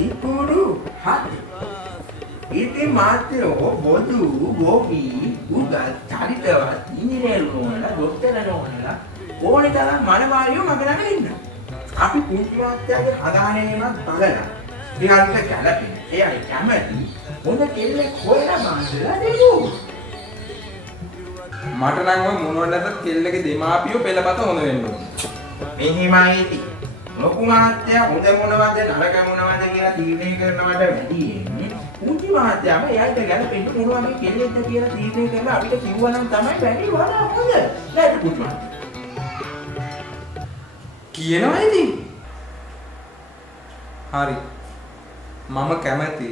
සිකුරු හත්. ඉතින් මාත්‍යෝ බොදු ගෝපි උගත් චරිතවත් ඉංජිනේරු නෝනලා දොස්තර නෝනලා ඕනේ තරම් මනමාලියෝ මග ළඟ ඉන්නවා. අපි පුංචි මාත්‍යාගේ හදානේමත් බලලා ටිකක් ගැලපෙන. එයායි කැමති හොඳ කෙල්ලෙක් හොයලා බඳලා දෙමු. මට නම් මොනවද කෙල්ලගේ දෙමාපියෝ පෙළපත හොඳ වෙන්න ඕනේ. මෙහිමයි ලොකු මාත්‍යා හොඳ මොනවද නරක මොනවද කියලා තීරණය කරනවට වැඩියෙන් පුංචි මාත්‍යාම එයාට ගැලපෙන්න මොනවා මේ කෙල්ලෙක්ද කියලා තීරණය කරලා අපිට කිව්වනම් තමයි වැඩි වඩා හොඳ. නේද පුංචි මාත්‍යා? කියනවා ඉතින්. හරි. මම කැමති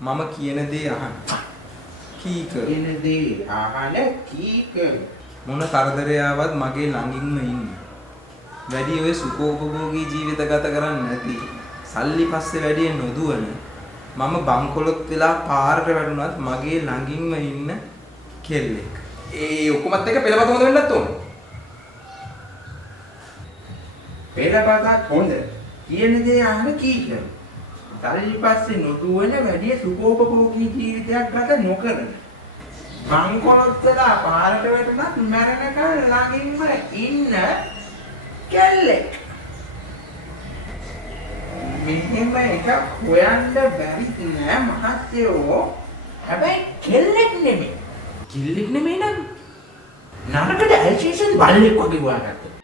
මම කියන දේ අහන්න. කීකර. කියන දේ අහන කීකර. මොන කරදරයාවත් මගේ ළඟින්ම ඉන්න. වැඩි ඔය සුඛෝපභෝගී ජීවිත ගත කරන්නේ නැති සල්ලි පස්සේ වැඩි නොදුවන මම බංකොලොත් වෙලා පාරට වැටුණත් මගේ ළඟින්ම ඉන්න කෙල්ලෙක්. ඒ ඔක්කොමත් එක පෙළපත හොඳ වෙන්නත් ඕනේ. පෙළපතක් හොඳ. කියන දේ අහන කීකර. සල්ලි පස්සේ නොදුවන වැඩි සුඛෝපභෝගී ජීවිතයක් ගත නොකරන. බංකොලොත් වෙලා පාරට වැටුණත් මැරෙනකන් ළඟින්ම ඉන්න කෙල්ලෙක්. මෙහෙම එකක් හොයන්න බැරි නෑ මහත්තයෝ. හැබැයි කෙල්ලෙක් නෙමෙයි. කෙල්ලෙක් නෙමෙයි නම් නරකට ඇල්සේෂන් බල්ලෙක් වගේ වුණාට.